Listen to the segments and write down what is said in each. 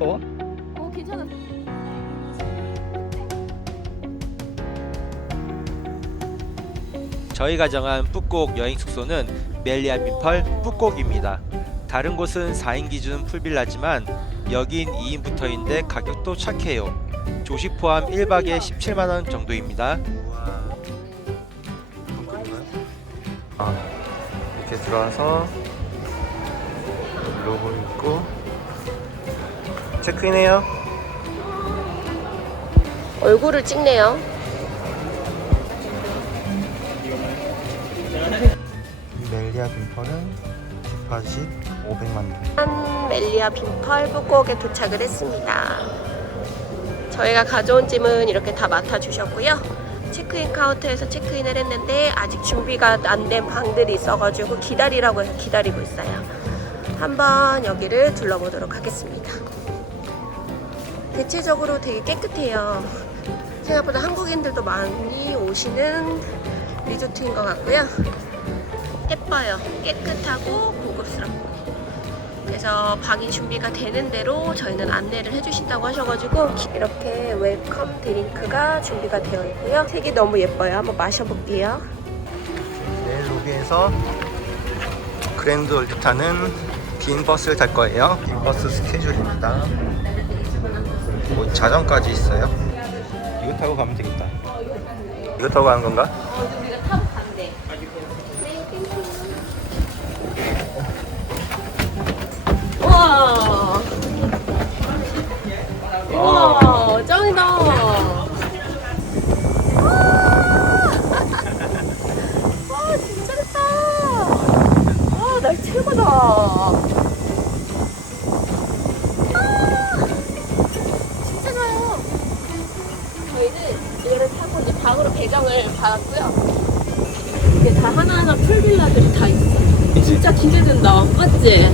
어? 어 괜찮아. 저희가 정한 뿌꼭 여행 숙소는 멜리아 빈펄 뿌kok입니다. 다른 곳은 4인 기준 풀빌라지만 여긴 2인부터인데 가격도 착해요. 조식 포함 1박에 17만 원 정도입니다. 아, 이렇게 들어와서 로고 있고 체크인해요. 얼굴을 찍네요. 멜리아 빈펄은 디파짓 500만 원. 한 멜리아 빈펄 북곡에 도착을 했습니다. 저희가 가져온 짐은 이렇게 다 맡아주셨고요. 체크인 카운터에서 체크인을 했는데 아직 준비가 안 된 방들이 있어가지고 기다리라고 해서 기다리고 있어요. 한번 여기를 둘러보도록 하겠습니다. 대체적으로 되게 깨끗해요. 생각보다 한국인들도 많이 오시는 리조트인 것 같고요. 예뻐요. 깨끗하고 고급스럽고. 그래서 방이 준비가 되는 대로 저희는 안내를 해주신다고 하셔가지고 이렇게 웰컴 드링크가 준비가 되어 있고요. 색이 너무 예뻐요. 한번 마셔볼게요. 내일 로비에서 그랜드 올리타는 긴 버스를 탈 거예요. 긴 버스 스케줄입니다. 뭐 자전까지 있어요. 이거 타고 가면 되겠다. 이거 타고 가는 건가 타고 간대. 우와. 우와, 짱이다. 와, 진짜 좋다. 와, 날 최고다. 아, 진짜 좋아요. 저희는 이거를 타고 이제 방으로 배정을 받았고요. 이게 다 하나하나 풀빌라들이 다 있어. 진짜 uh.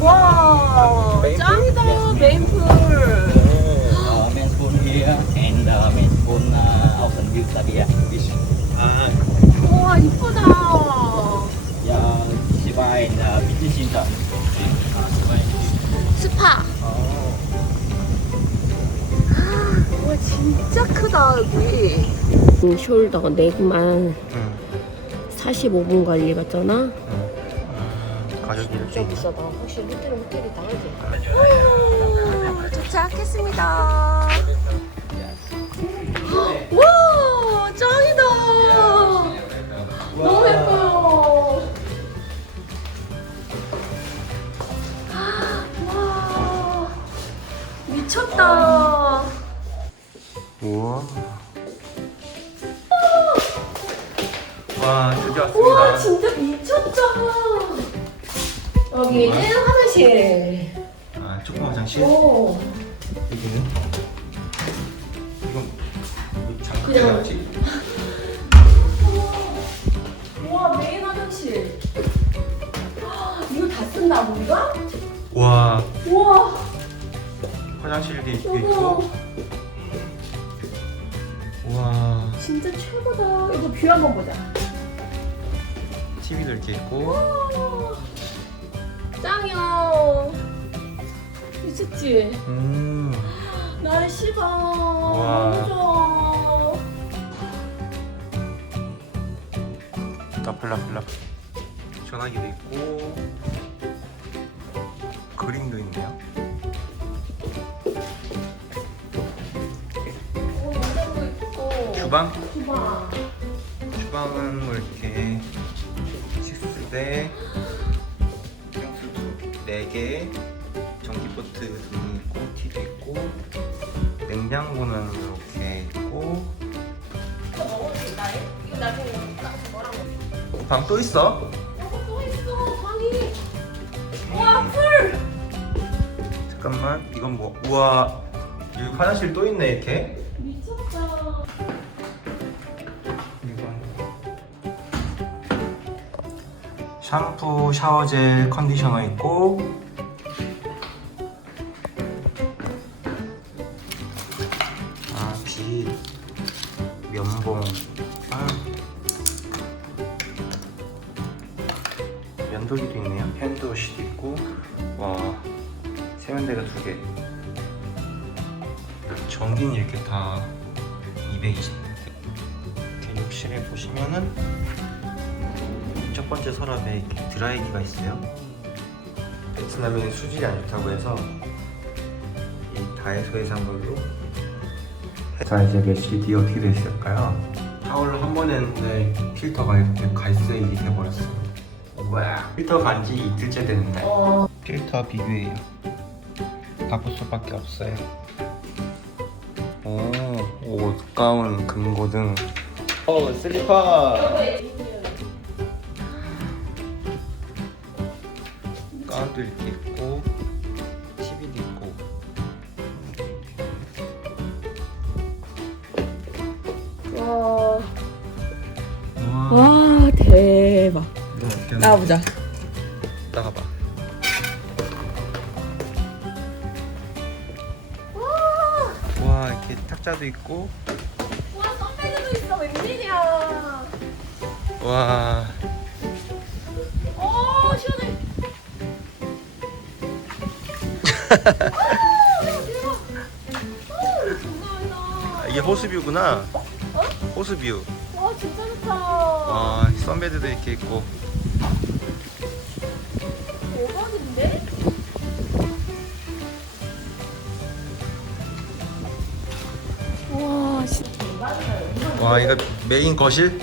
와, 짱이다. 메인풀. Uh, uh, uh, 이쁘다. Uh. 스파. 와, 진짜 크다, 여기. 숄더 넥만 응. 45분 관리 받잖아. 응. 가격이 이렇게 진짜 있나? 비싸다. 확실히 호텔은 호텔이다. 그지? 도착했습니다. 와, 짱이다. 너무 예뻐요. 와, 미쳤다. 우와. 와, 미쳤다. 여기는 화장실. 아, 조금 화장실. 오. 여기는 이건 장기 그냥- 지 우와 메인 화장실 아, 이거 다 쓴다 우리가? 와, 우와 화장실도 있고 우와 있고. 와, 진짜 최고다 이거 뷰 한번 보자 TV도 이렇게 있고. 짱이야 미쳤지? 음. 날씨 봐 우와. 너무 좋아 나플라플라. 전화기도 있고. 그림도 있네요. 오 있고 주방? 주방 주방은 뭐 이렇게 생수도 4개 전기포트 등이 있고 티도 있고 냉장고는 이렇게 있고 이거 먹어도 된다해? 이거 나중에 딱 뭐라고 방 또 있어? 여기 또 있어 방이 우와 풀 잠깐만 이건 뭐 우와 여기 화장실 또 있네 이렇게 미쳤다 샴푸, 샤워젤, 컨디셔너 있고 아, 빗, 면봉, 아, 건조기도 있네요. 핸드워시도 있고 와 세면대가 두 개. 전기는 이렇게 다 220. 이렇게 욕실에 보시면은 첫 번째 서랍에 드라이기가 있어요. 베트남에는 수질이 안 좋다고 해서 이 다이소에서 산 걸로 자 이제 매실이 어떻게 됐을까요? 타월로 한 번 했는데 필터가 이렇게 갈색이 돼버렸어 와 필터 간지 이틀째 됐는데 어. 필터 비교해요 바꿀 수밖에 없어요 오, 옷, 가운, 금고등 어 슬리퍼 가운도 이렇게 있고 TV도 있고 와, 와 대박. 어떻게 나가보자. 나가봐 와 이렇게 탁자도 있고 와 선배들도 있어 웬일이야. 와 와, 이게 호수뷰구나 호수뷰 와 진짜 좋다. 와 선베드도 이렇게 있고 대박인데? 와 진짜. 와 이거 메인 거실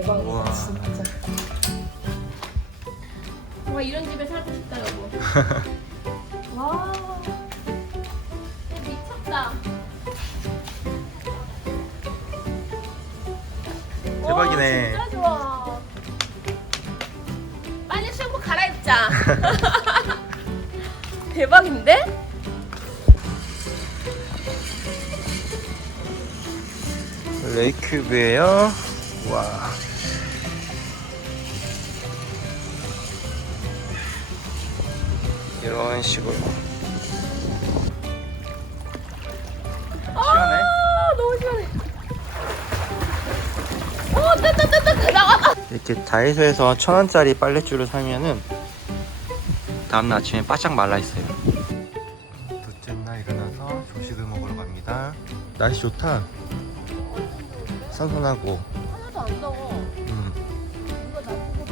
대박이다 우와. 진짜. 와 이런 집에 살고 싶다 여보. 와 미쳤다. 대박이네. 와, 진짜 좋아. 빨리 수영복 갈아입자. 대박인데? 레이큐브예요 와 이런 식으로 시원해 아 너무 시원해. 오 뜨뜨뜨뜨 나가다. 이렇게 다이소에서 천 원짜리 빨랫줄을 사면은 다음날 아침에 바짝 말라 있어요. 둘째 날 일어나서 조식을 먹으러 갑니다. 날씨 좋다. 선선하고. 하나도 안 더워. 음. 나보고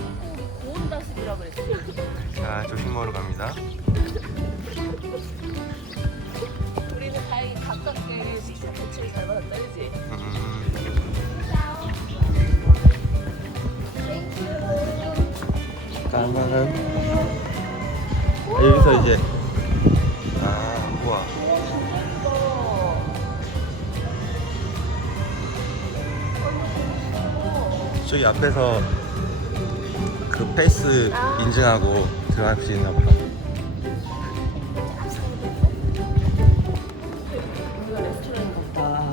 고온 다스리라 그랬어. 자 조식 먹으러 갑니다. 까만은 아, 여기서 이제 아 우와 저기 앞에서 그 페이스 인증하고 들어갈 수 있나 봐. 우리가 레스토랑 갔다.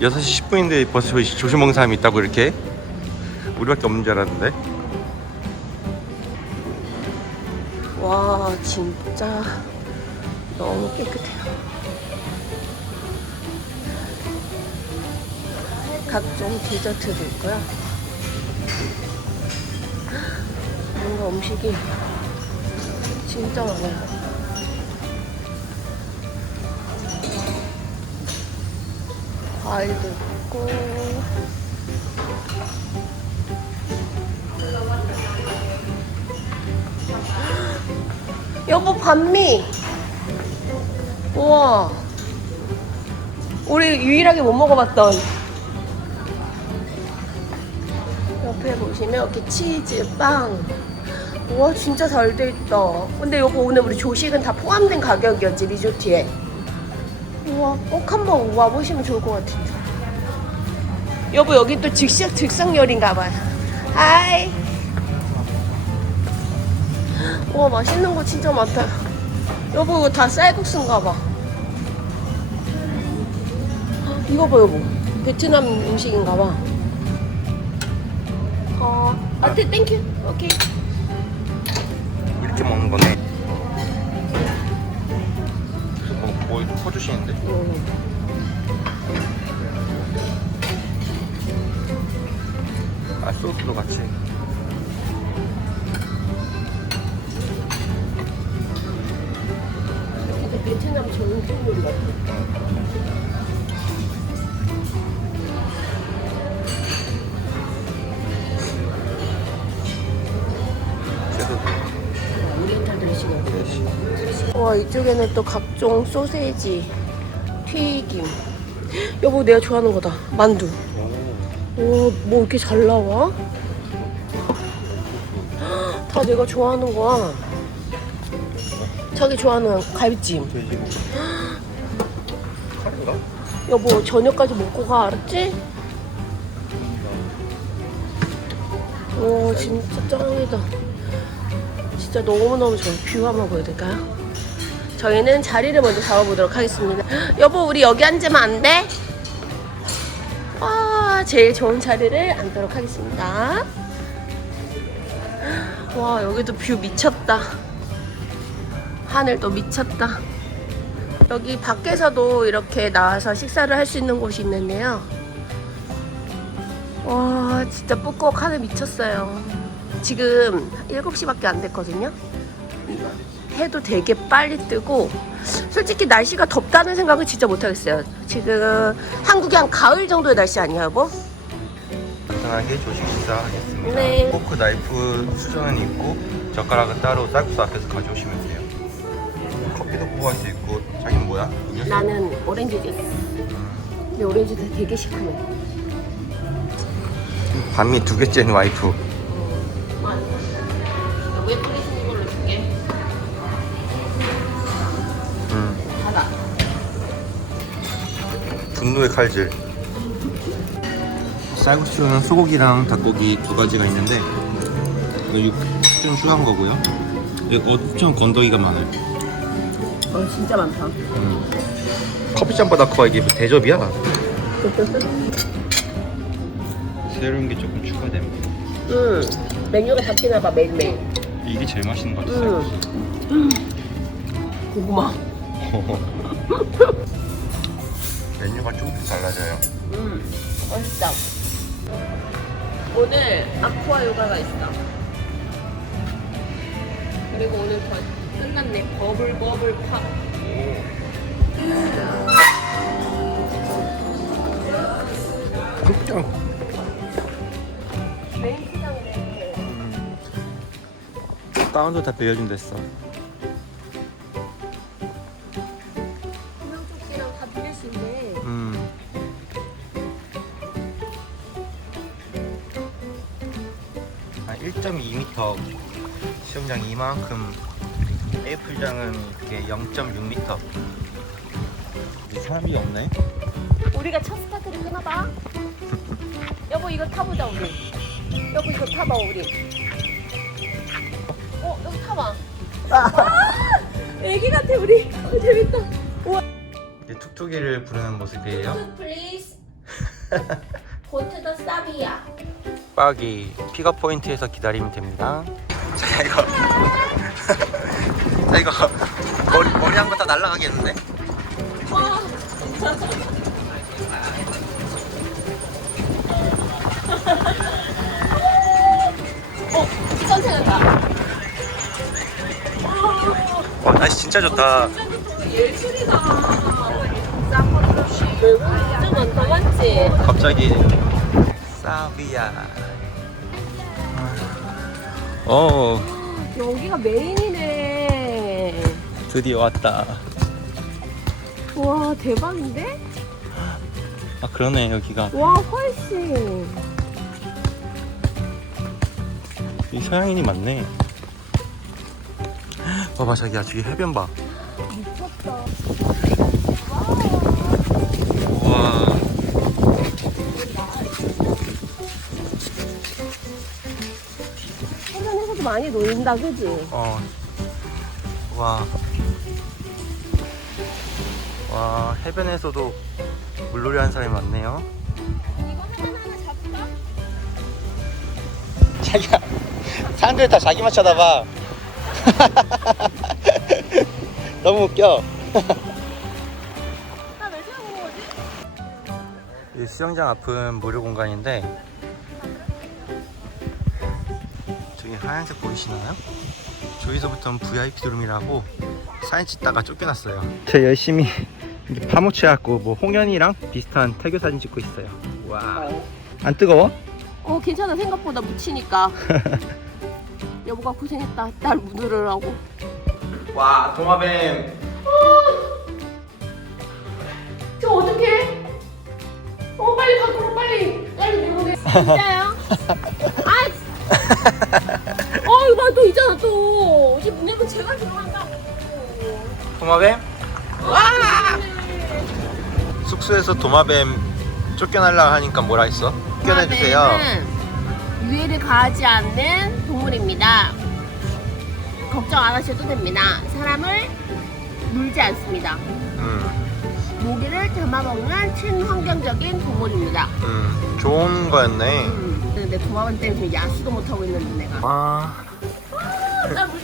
6시 10분인데 벌써 저기 조식 먹는 사람이 있다고 이렇게? 우리밖에 없는 줄 알았는데 와, 진짜 너무 깨끗해요. 각종 디저트도 있고요. 뭔가 음식이 진짜 많아요. 과일도 있고 여보 반미. 우와. 우리 유일하게 못 먹어봤던. 옆에 보시면 이렇게 치즈 빵. 우와 진짜 잘 돼 있다. 근데 여보 오늘 우리 조식은 다 포함된 가격이었지 리조트에. 우와 꼭 한번 와보시면 좋을 것 같은데. 여보 여기 또 즉석 즉석 요리인가 봐요. 하이 와 맛있는 거 진짜 많다. 여보 이거 다 쌀국수인가 봐. 이거 봐 여보. 베트남 음식인가 봐. 어, 아, 네, 땡큐. 오케이. 이렇게 먹는 거네. 무슨 뭐, 뭘 퍼주시는데? 아, 소스도 같이. 베트남 전통 요리 같아. 와 이쪽에는 또 각종 소세지, 튀김. 여보 내가 좋아하는 거다. 만두. 오, 뭐 이렇게 잘 나와? 다 내가 좋아하는 거야. 자기 좋아하는 갈비찜. 돼지고기. 카레인가? 여보 저녁까지 먹고 가 알았지? 오 진짜 짱이다. 진짜 너무너무 좋은 뷰 한번 보여드릴까요? 저희는 자리를 먼저 잡아보도록 하겠습니다. 여보 우리 여기 앉으면 안 돼? 와 제일 좋은 자리를 앉도록 하겠습니다. 와 여기도 뷰 미쳤다. 하늘도 미쳤다. 여기 밖에서도 이렇게 나와서 식사를 할 수 있는 곳이 있는데요. 와, 진짜 뽀꼭 하늘 미쳤어요. 지금 7시밖에 안 됐거든요. 해도 되게 빨리 뜨고, 솔직히 날씨가 덥다는 생각은 진짜 못하겠어요. 지금 한국이 한 가을 정도의 날씨 아니야, 여보? 간단하게 조식 식사하겠습니다. 네. 포크, 나이프 수저는 있고 젓가락은 따로 쌀국수 앞에서 가져오시면 돼요. 커피도 뽑아할 수 있고 자기는 뭐야? 음료수? 나는 오렌지 주스. 근데 오렌지 주스 되게 시큼해. 반미 두 개째인 와이프. 왜 뿌리시는 걸로 줄게? 음, 하나. 분노의 칼질. 쌀국수는 소고기랑 닭고기 두 가지가 있는데 이거 육좀 추가한 거고요. 여기 엄청 건더기가 많아요. 어, 진짜 많다. 커피잔보다 커 이게 뭐 대접이야? 새로운 게 조금 추가됩니다. 응. 메뉴가 바뀌나 봐, 매일매일. 이게 제일 맛있는 것 응. 고구마. 메뉴가 조금씩 달라져요. 음, 맛있다. 오늘 아쿠아 요가가 있어. 그리고 오늘 더 끝났네. 버블 버블 팝. 시장이네. 가운도 다 빌려준댔어. 구명조끼랑 다 빌릴 수 있네. 음. 한 1.2m 수영장이 이만큼 에이플장은 이렇게 0.6m 사람이 없네 우리가 첫 스타트를 끊어봐. 여보 이거 타보자 우리. 여보 이거 타봐 우리. 어 여기 타봐. 아, 애기 같아 우리. 어, 재밌다. 이제 툭툭이를 부르는 모습이에요. Go to the Savia. 빡이 픽업 포인트에서 기다리면 됩니다 자 이거 자 이거 머리, 머리 한 거 다 날라가겠는데? 와. 어, 기선 생각나. 와 날씨 진짜 좋다 예술이다. 외국 진짜 많다, 맞지? 갑자기 사비야 어 여기가 메인이네. 드디어 왔다 와, 대박인데? 아 그러네 여기가 와, 훨씬. 이 서양인이 많네 봐봐 자기야 저기 해변 봐 미쳤다. 우와 해변에서도 많이 놀린다, 그지? 어. 와. 와, 해변에서도 물놀이 하는 사람이 많네요. 자기야 사람들 다 자기만 쳐다봐 너무 웃겨? 이 수영장 앞은 무료 공간인데 저기 하얀색 보이시나요? 저기서부터는 VIP 룸이라고 사진 찍다가 쫓겨났어요. 저 열심히 이렇게 파묻혀갖고 뭐 홍현이랑 비슷한 태교 사진 찍고 있어요. 와 안 뜨거워? 어 괜찮아. 생각보다 묻히니까. 여보가 고생했다. 딸 묻으려고. 와 도마뱀. 저 어떡해? 어 빨리 밖으로 빨리. 빨리 들어오게. 진짜요? 아 어, 이거 봐, 또 있잖아, 또. 이제 문 열면 제가 들어간다고. 도마뱀? 숙소에서 도마뱀 쫓겨날라 하니까 뭐라 했어? 쫓겨내주세요 도마뱀은 유해를 가하지 않는 동물입니다. 걱정 안 하셔도 됩니다. 사람을 물지 않습니다. 음, 모기를 담아먹는 친환경적인 동물입니다. 음, 좋은 거였네 음, 근데 도마뱀 때문에 지금 야수도 못하고 있는데 내가. 와 나물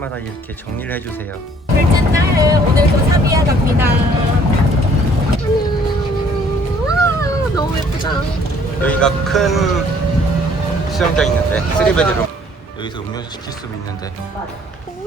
아침마다 이렇게 정리를 해주세요 둘째 딸은 오늘도 사비야 갑니다. 와, 너무 예쁘다. 여기가 큰 수영장 있는데 쓰리베드룸 여기서 음료수 시킬 수 있는데 우린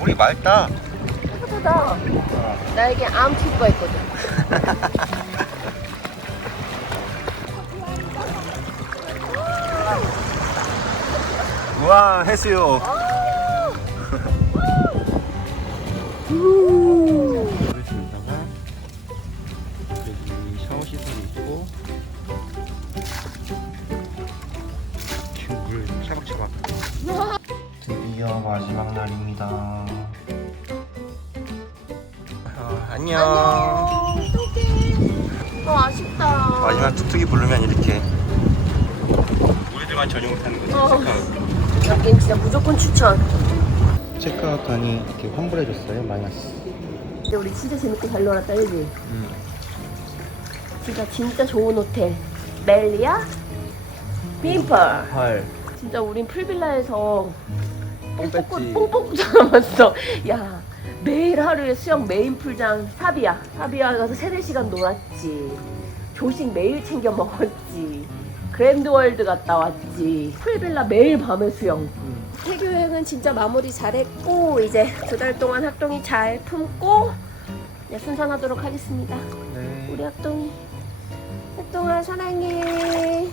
물이 맑다 예쁘다. 나에게 암 피부가 있거든. 우와 해수욕 이렇게 환불해줬어요 마이너스 근데 우리 진짜 재밌게 잘 놀았다, 그지? 음. 진짜 진짜 좋은 호텔. 멜리아 빈펄. 헐 진짜 우린 풀빌라에서 뽕 뺐지 뽕뽕 잡았어. 야 매일 하루에 수영 메인 풀장 사비야. 사비야 가서 세네 시간 놀았지. 조식 매일 챙겨 먹었지. 그랜드월드 갔다 왔지. 풀빌라 매일 밤에 수영. 태교 여행은 진짜 마무리 잘했고 이제 두 달 동안 학동이 잘 품고 이제 순산하도록 하겠습니다. 네. 우리 학동이 학동아 사랑해.